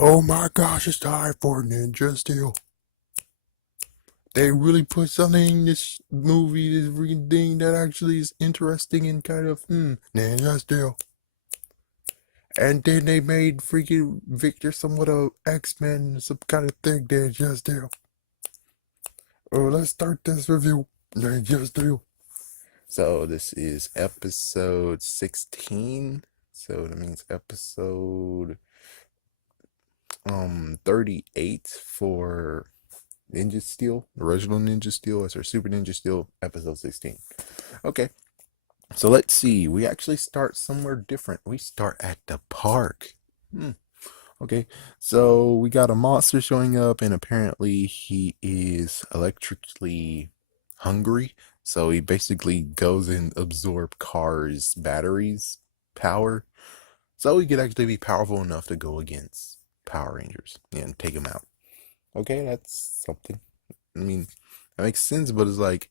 Oh my gosh, it's time for Ninja Steel. They really put something in this movie, this freaking thing that actually is interesting and kind of, Ninja Steel. And then they made freaking Victor somewhat of X-Men, some kind of thing, Ninja Steel. Oh, let's start this review. Ninja Steel. So this is episode 16. So that means episode 38 for Ninja Steel, original Ninja Steel, as our Super Ninja Steel, episode 16. Okay, so let's see. We actually start somewhere different. We start at the park. Hmm. Okay, so we got a monster showing up, and apparently he is electrically hungry. So he basically goes and absorb cars' batteries power. So he could actually be powerful enough to go against Power Rangers and take them out. Okay, that's something. I mean, that makes sense, but it's like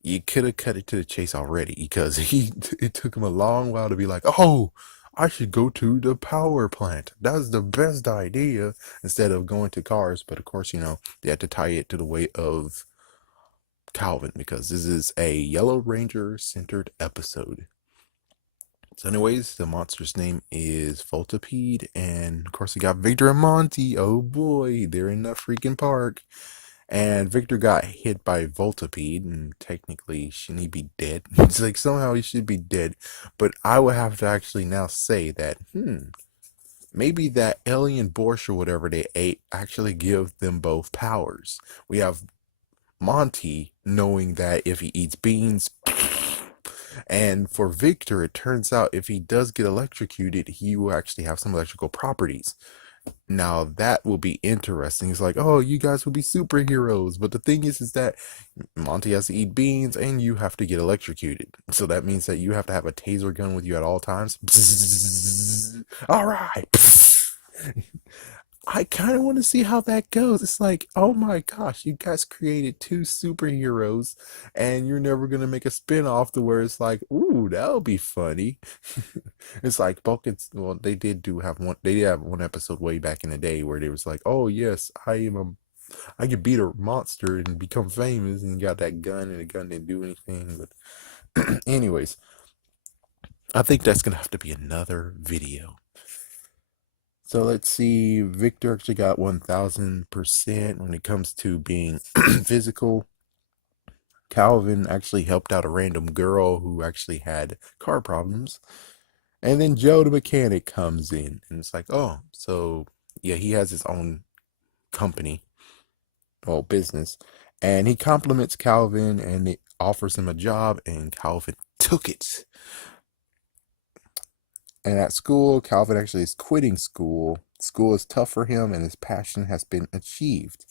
you could have cut it to the chase already because it took him a long while to be like, oh, I should go to the power plant. That's the best idea instead of going to cars. But of course, they had to tie it to the way of Calvin because this is a Yellow Ranger centered episode. So, anyways, the monster's name is Voltipede, and of course, we got Victor and Monty. Oh boy, they're in the freaking park. And Victor got hit by Voltipede, and technically, shouldn't he be dead? It's like somehow he should be dead. But I would have to actually now say that, maybe that alien borscht or whatever they ate actually give them both powers. We have Monty knowing that if he eats beans, and for Victor, it turns out if he does get electrocuted, he will actually have some electrical properties. Now that will be interesting. It's like, oh, you guys will be superheroes. But the thing is that Monty has to eat beans and you have to get electrocuted. So that means that you have to have a taser gun with you at all times. All right. I kind of want to see how that goes. It's like, oh my gosh, you guys created two superheroes and you're never going to make a spin-off to where it's like, ooh, that'll be funny. It's like Buckets, well, they did have one episode way back in the day where they was like, oh yes, I could beat a monster and become famous and got that gun and the gun didn't do anything. But anyways, I think that's going to have to be another video. So let's see. Victor actually got 1000% when it comes to being physical. Calvin actually helped out a random girl who actually had car problems. And then Joe the mechanic comes in and it's like, oh, so yeah, he has his own company, well, business. And he compliments Calvin and it offers him a job, and Calvin took it. And at school, Calvin actually is quitting school. School is tough for him and his passion has been achieved.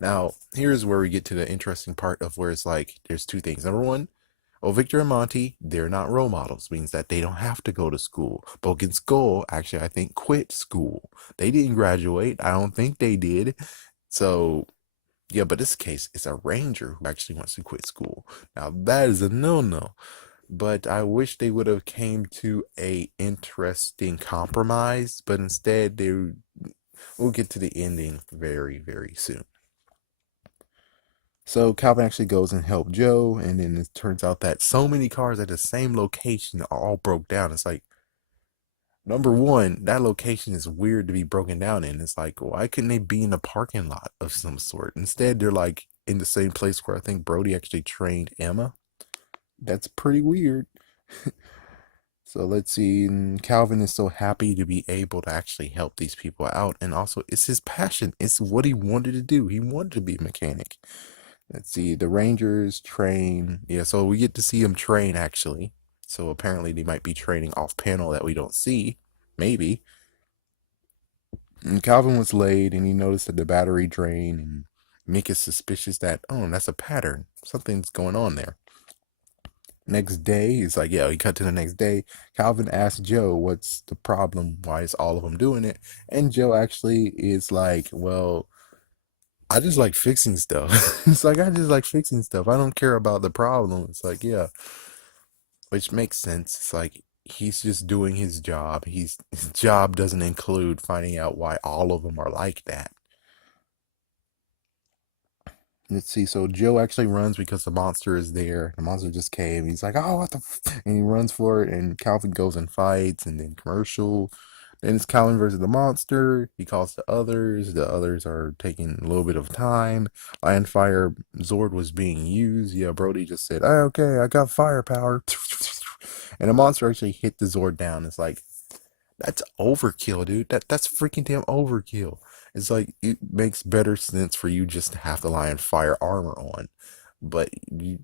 Now, here's where we get to the interesting part of where it's like there's two things. Number one, Victor and Monty, they're not role models, means that they don't have to go to school. Bulk and Skull actually, I think, quit school. They didn't graduate. I don't think they did. So, yeah, but this case, it's a ranger who actually wants to quit school. Now, that is a no-no. But I wish they would have came to a interesting compromise, but instead we'll get to the ending very, very soon. So Calvin actually goes and helps Joe, and then it turns out that so many cars at the same location are all broke down. It's like, number one, that location is weird to be broken down in. It's like, why couldn't they be in a parking lot of some sort? Instead, they're like in the same place where I think Brody actually trained Emma. That's pretty weird. So let's see. Calvin is so happy to be able to actually help these people out. And also, it's his passion. It's what he wanted to do. He wanted to be a mechanic. Let's see, the Rangers train. Yeah, so we get to see them train actually. So apparently they might be training off panel that we don't see. Maybe. And Calvin was late and he noticed that the battery drained and Mick is suspicious that, oh, that's a pattern. Something's going on there. Next day, he's like, yeah, he cut to the next day. Calvin asked Joe, what's the problem? Why is all of them doing it? And Joe actually is like, well, I just like fixing stuff. It's like, I just like fixing stuff. I don't care about the problem. It's like, yeah, which makes sense. It's like, he's just doing his job. His job doesn't include finding out why all of them are like that. Let's see. So Joe actually runs because the monster is there. The monster just came. He's like, "Oh, what the?" And he runs for it. And Calvin goes and fights. And then commercial. Then it's Calvin versus the monster. He calls the others. The others are taking a little bit of time. Lion Fire Zord was being used. Yeah, Brody just said, "Ah, okay, I got firepower." And the monster actually hit the Zord down. It's like, that's overkill, dude. That's freaking damn overkill. It's like it makes better sense for you just to have the Lion Fire armor on. But you,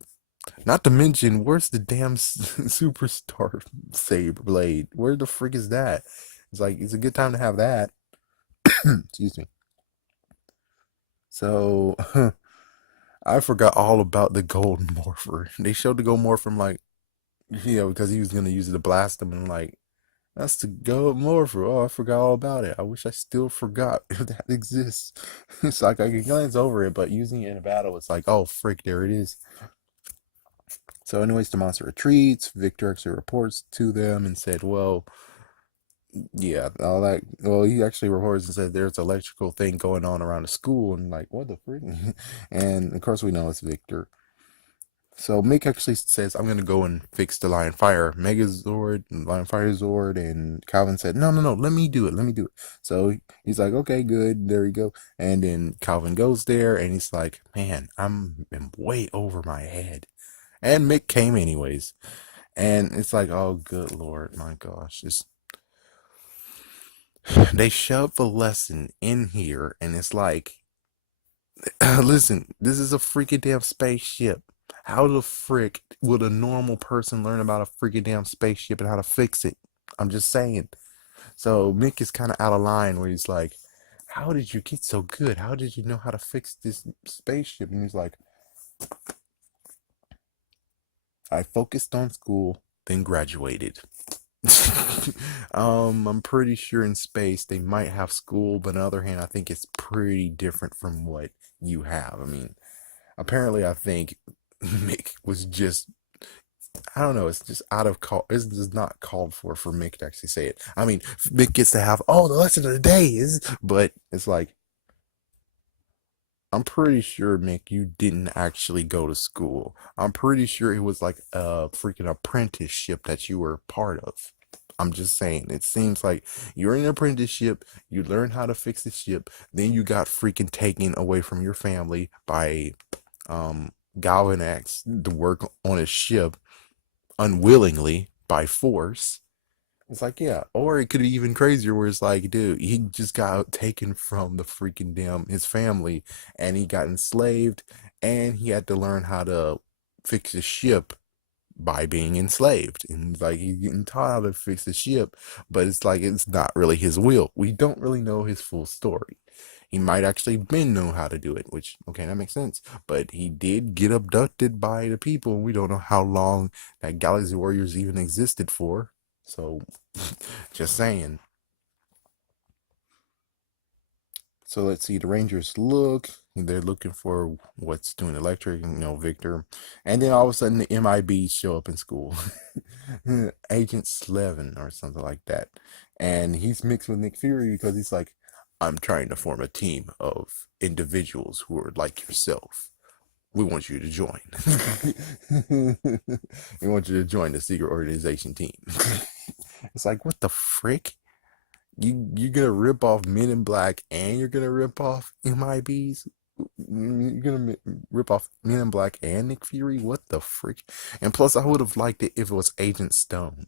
not to mention, where's the damn superstar saber blade? Where the frick is that? It's like it's a good time to have that. Excuse me. So I forgot all about the gold morpher. They showed the gold morpher. I'm like, because he was gonna use it to blast them, and I'm like, that's the gold morpher. Oh, I forgot all about it. I wish I still forgot if that exists. It's like I can glance over it, but using it in a battle, it's like, oh frick, there it is. So, anyways, the monster retreats. Victor actually reports to them and said, well, yeah, all that. Well, he actually reports and said there's electrical thing going on around the school, and like, what the frick? And of course, we know it's Victor. So Mick actually says, I'm gonna go and fix the Lion Fire Megazord and Lion Fire Zord, and Calvin said, no, no, no, let me do it, let me do it. So he's like, okay, good, there you go. And then Calvin goes there, and he's like, man, I'm way over my head. And Mick came anyways, and it's like, oh, good lord, my gosh, it's they shove the lesson in here, and it's like, listen, this is a freaking damn spaceship. How the frick would a normal person learn about a freaking damn spaceship and how to fix it? I'm just saying. So Mick is kind of out of line where he's like, how did you get so good? How did you know how to fix this spaceship? And he's like, I focused on school, then graduated. I'm pretty sure in space they might have school, but on the other hand, I think it's pretty different from what you have. I mean, apparently, I think Mick was just, I don't know, it's just out of call. It's just not called for Mick to actually say it. I mean, Mick gets to have, oh, the lesson of the day is, but it's like, I'm pretty sure, Mick, you didn't actually go to school. I'm pretty sure it was like a freaking apprenticeship that you were part of. I'm just saying, it seems like you're in an apprenticeship, you learn how to fix the ship, then you got freaking taken away from your family by Galvanax to work on a ship unwillingly by force. It's like, yeah, or it could be even crazier where it's like, dude, he just got taken from the freaking damn his family and he got enslaved and he had to learn how to fix his ship by being enslaved. And like he's getting taught how to fix the ship, but it's like it's not really his will. We don't really know his full story. He might actually been know how to do it, which okay, that makes sense. But he did get abducted by the people, and we don't know how long that Galaxy Warriors even existed for. So, just saying. So let's see. The Rangers look. They're looking for what's doing electric, Victor. And then all of a sudden, the MIBs show up in school. Agent Slevin or something like that. And he's mixed with Nick Fury because he's like, I'm trying to form a team of individuals who are like yourself. We want you to join. We want you to join the secret organization team. It's like, what the frick? You're gonna rip off Men in Black and you're gonna rip off MIBs? You're gonna rip off Men in Black and Nick Fury? What the frick? And plus, I would have liked it if it was Agent Stone.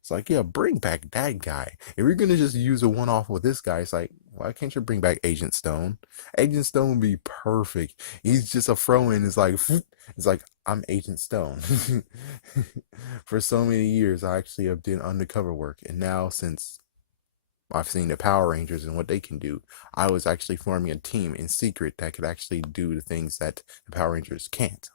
It's like, yeah, bring back that guy. If you're gonna just use a one off with this guy, it's like, why can't you bring back Agent Stone? Agent Stone would be perfect. He's just a throw in. It's like, it's like I'm Agent Stone. For so many years, I actually have done undercover work, and now since I've seen the Power Rangers and what they can do, I was actually forming a team in secret that could actually do the things that the Power Rangers can't.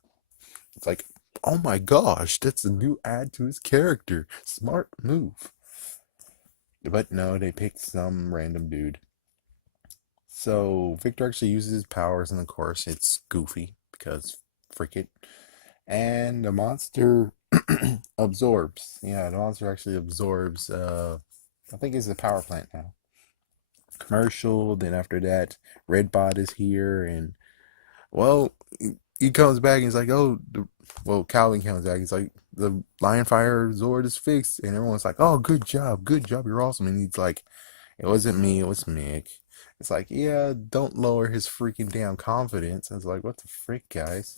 It's like, oh my gosh, that's a new add to his character. Smart move. But no, they picked some random dude. So Victor actually uses his powers, and of course, it's goofy because frick it. And the monster. Absorbs. Yeah, the monster actually absorbs. I think it's a power plant now. Commercial. Then after that, Redbot is here, and well, he comes back and he's like, "Oh, well, Calvin comes back. He's like, the Lion Fire Zord is fixed," and everyone's like, "Oh, good job, you're awesome." And he's like, "It wasn't me, it was Mick." It's like, yeah, don't lower his freaking damn confidence. I was like, what the frick, guys?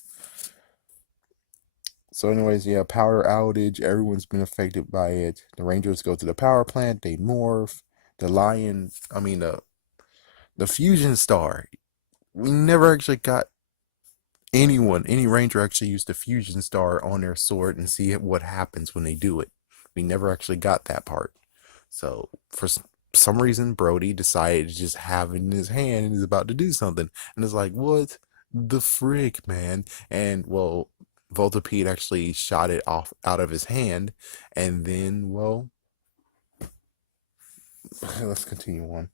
So, anyways, yeah, power outage. Everyone's been affected by it. The Rangers go to the power plant. They morph. The Lion, I mean, the Fusion Star. We never actually got any Ranger actually used the Fusion Star on their sword and see what happens when they do it. We never actually got that part. So, for some reason, Brody decided to just have it in his hand and he's about to do something. And it's like, what the frick, man? And, well, Voltapede actually shot it off out of his hand. And then, well, let's continue on.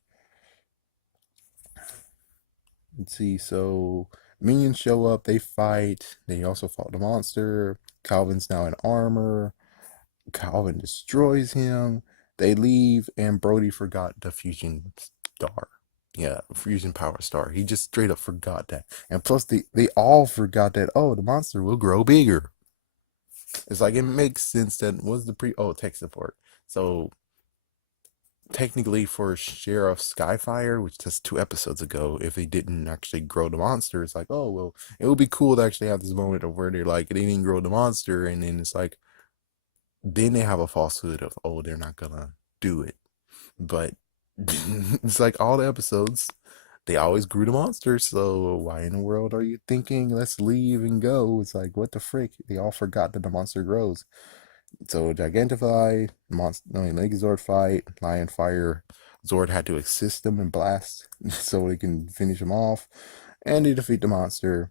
Let's see. So, minions show up, they fight. They also fought the monster. Calvin's now in armor. Calvin destroys him. They leave, and Brody forgot the fusion star. Yeah, fusion power star. He just straight up forgot that. And plus, they all forgot that, oh, the monster will grow bigger. It's like, it makes sense that, was the tech support. So, technically, for Sheriff Skyfire, which just 2 episodes ago, if they didn't actually grow the monster, it's like, oh, well, it would be cool to actually have this moment of where they're like, they didn't grow the monster, and then it's like, then they have a falsehood of, oh, they're not gonna do it. But it's like all the episodes, they always grew the monster. So why in the world are you thinking let's leave and go? It's like, what the frick? They all forgot that the monster grows. So Gigantify, Megazord fight, Lion Fire. Zord had to assist them and blast so they can finish him off, and they defeat the monster.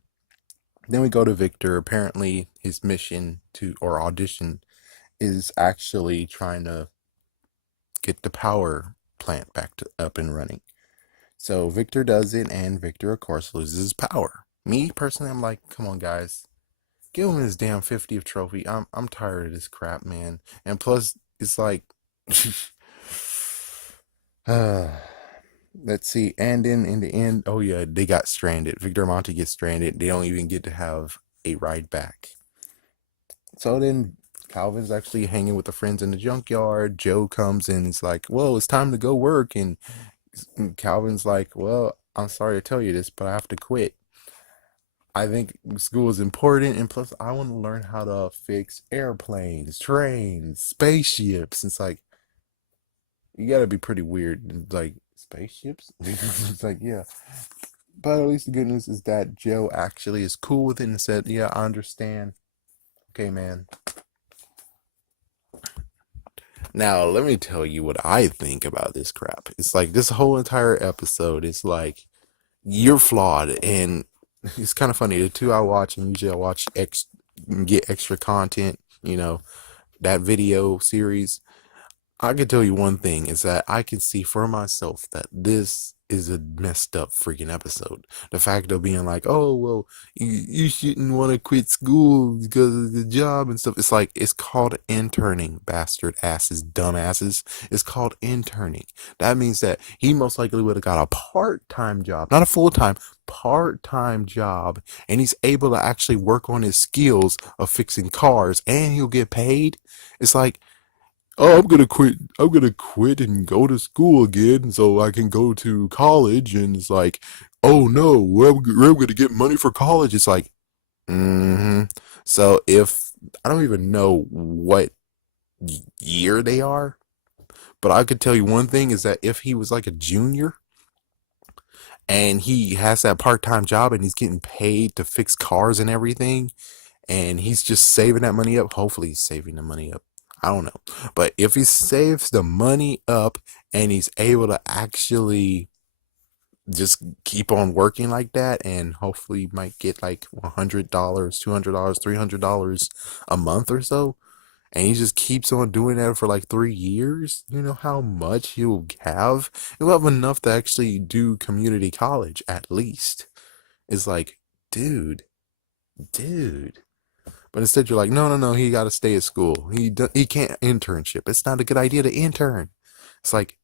Then we go to Victor. Apparently, his mission or audition is actually trying to get the power plant up and running. So Victor does it, and Victor, of course, loses his power. Me personally, I'm like, come on, guys, give him his damn 50th trophy. I'm tired of this crap, man. And plus, it's like, let's see. And then in the end, oh yeah, they got stranded. Victor Monty gets stranded. They don't even get to have a ride back. So then Calvin's actually hanging with the friends in the junkyard. Joe comes in and it's like, well, it's time to go work. And Calvin's like, well, I'm sorry to tell you this, but I have to quit. I think school is important, and plus, I want to learn how to fix airplanes, trains, spaceships. It's like, you gotta be pretty weird. Like, spaceships? It's like, yeah. But at least the good news is that Joe actually is cool with it and said, yeah, I understand. Okay, man. Now, let me tell you what I think about this crap. It's like, this whole entire episode is like, you're flawed, and it's kind of funny. The two I watch, and usually I watch get extra content, that video series. I can tell you one thing is that I can see for myself that this is a messed up freaking episode. The fact of being like, oh, well, you shouldn't want to quit school because of the job and stuff. It's like, it's called interning, bastard asses, dumbasses. It's called interning. That means that he most likely would have got a part-time job, not a full-time, part-time job, and he's able to actually work on his skills of fixing cars and he'll get paid. It's like, oh, I'm gonna quit. I'm gonna quit and go to school again so I can go to college. And it's like, oh no, we're gonna get money for college. It's like, mm-hmm. So if I don't even know what year they are, but I could tell you one thing is that if he was like a junior and he has that part-time job and he's getting paid to fix cars and everything, and he's just saving that money up. Hopefully, he's saving the money up. I don't know. But if he saves the money up and he's able to actually just keep on working like that, and hopefully might get like $100, $200, $300 a month or so, and he just keeps on doing that for like 3 years, you know how much he'll have? He'll have enough to actually do community college at least. It's like, dude. But instead, you're like, no, no, no, he got to stay at school. He can't internship. It's not a good idea to intern. It's like,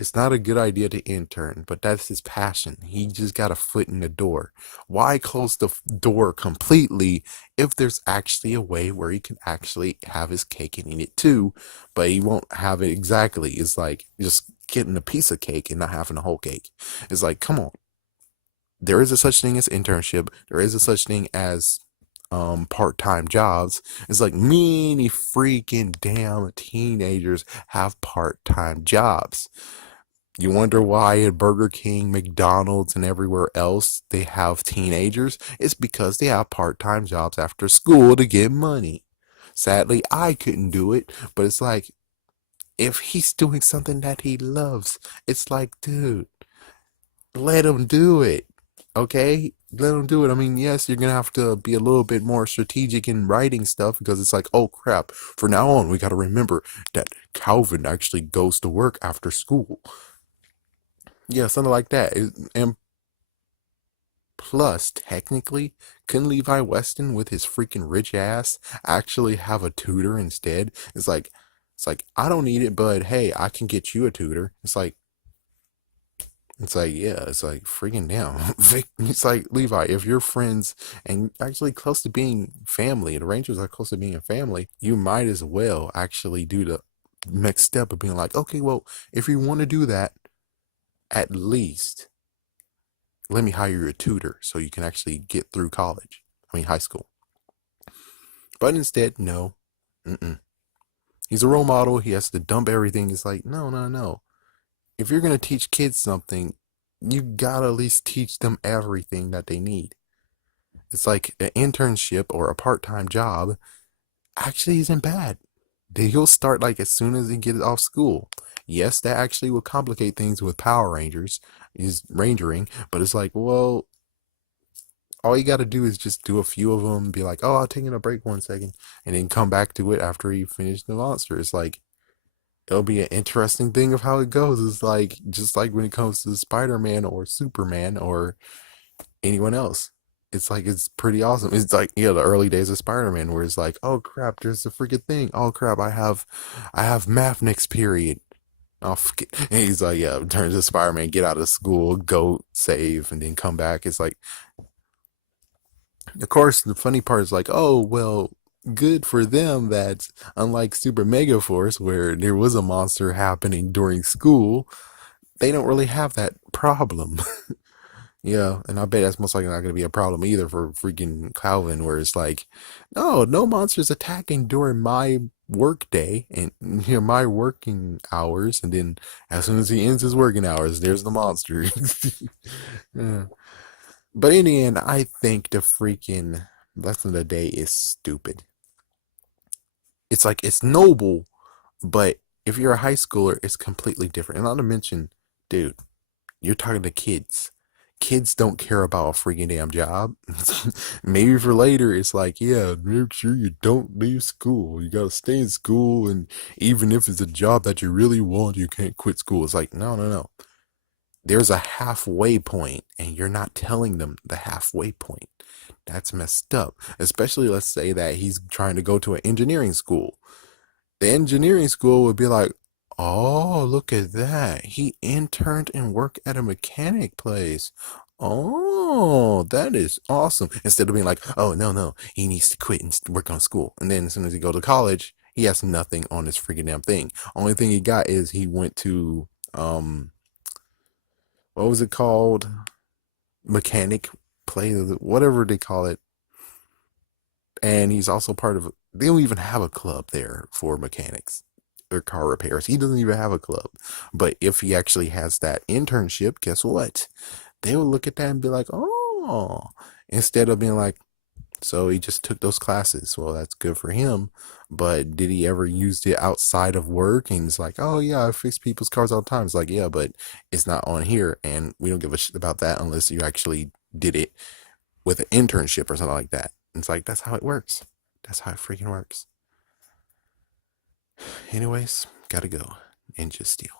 it's not a good idea to intern, but that's his passion. He just got a foot in the door. Why close the door completely if there's actually a way where he can actually have his cake and eat it too, but he won't have it exactly? It's like just getting a piece of cake and not having a whole cake. It's like, come on. There is a such thing as internship. There is a such thing as part-time jobs. It's like many freaking damn teenagers have part-time jobs. You wonder why at Burger King, McDonald's, and everywhere else they have teenagers? It's because they have part-time jobs after school to get money. Sadly, I couldn't do it, but it's like if he's doing something that he loves, it's like, dude, let him do it. Okay? Let him do it. I mean, yes, you're gonna have to be a little bit more strategic in writing stuff because it's like, oh crap, for now on, we gotta remember that Calvin actually goes to work after school. Yeah, something like that. And plus, technically, couldn't Levi Weston with his freaking rich ass actually have a tutor instead? It's like I don't need it, but hey, I can get you a tutor. It's like yeah, it's like freaking down. It's like Levi, if you're friends and actually close to being family, the Rangers are close to being a family, you might as well actually do the next step of being like, okay, well, if you want to do that, at least let me hire you a tutor so you can actually get through college. I mean, high school. But instead, no. Mm-mm. He's a role model. He has to dump everything. It's like, no, no, no. If you're going to teach kids something, you gotta at least teach them everything that they need. It's like an internship or a part time job actually isn't bad. He'll start like as soon as he gets off school. Yes, that actually will complicate things with Power Rangers, is rangering, but it's like, well, all you got to do is just do a few of them, be like, oh, I'll take a break 1 second, and then come back to it after you finish the monster. It's like, it'll be an interesting thing of how it goes. It's like, just like when it comes to Spider Man or Superman or anyone else. It's like, it's pretty awesome. It's like, yeah, the early days of Spider Man where it's like, oh crap, there's a freaking thing. Oh crap, I have math next period. Oh, and he's like, yeah, turns to Spider Man, get out of school, go save, and then come back. It's like, of course, the funny part is like, oh, well, good for them that unlike Super Mega Force, where there was a monster happening during school, they don't really have that problem. Yeah, and I bet that's most likely not going to be a problem either for freaking Calvin, where it's like, no, no monsters attacking during my work day and my working hours, and then as soon as he ends his working hours, there's the monster. Yeah. But in the end, I think the freaking lesson of the day is stupid. It's like it's noble, but if you're a high schooler, it's completely different. And not to mention, dude, you're talking to kids. Kids don't care about a freaking damn job. Maybe for later, it's like, yeah, make sure you don't leave school. You gotta stay in school, and even if it's a job that you really want, you can't quit school. It's like, no, no, no. There's a halfway point, and you're not telling them the halfway point. That's messed up. Especially, let's say that he's trying to go to an engineering school. The engineering school would be like, oh, look at that. He interned and worked at a mechanic place. Oh, that is awesome. Instead of being like, oh, no, no, he needs to quit and work on school. And then as soon as he go to college, he has nothing on his freaking damn thing. Only thing he got is he went to, what was it called? Mechanic play, whatever they call it. And he's also part of, they don't even have a club there for mechanics or car repairs. He doesn't even have a club. But if he actually has that internship, guess what? They will look at that and be like, oh, instead of being like, so he just took those classes. Well, that's good for him. But did he ever use it outside of work? And it's like, oh, yeah, I fix people's cars all the time. It's like, yeah, but it's not on here. And we don't give a shit about that unless you actually did it with an internship or something like that. It's like, that's how it works. That's how it freaking works. Anyways, gotta go. Ninja Steel.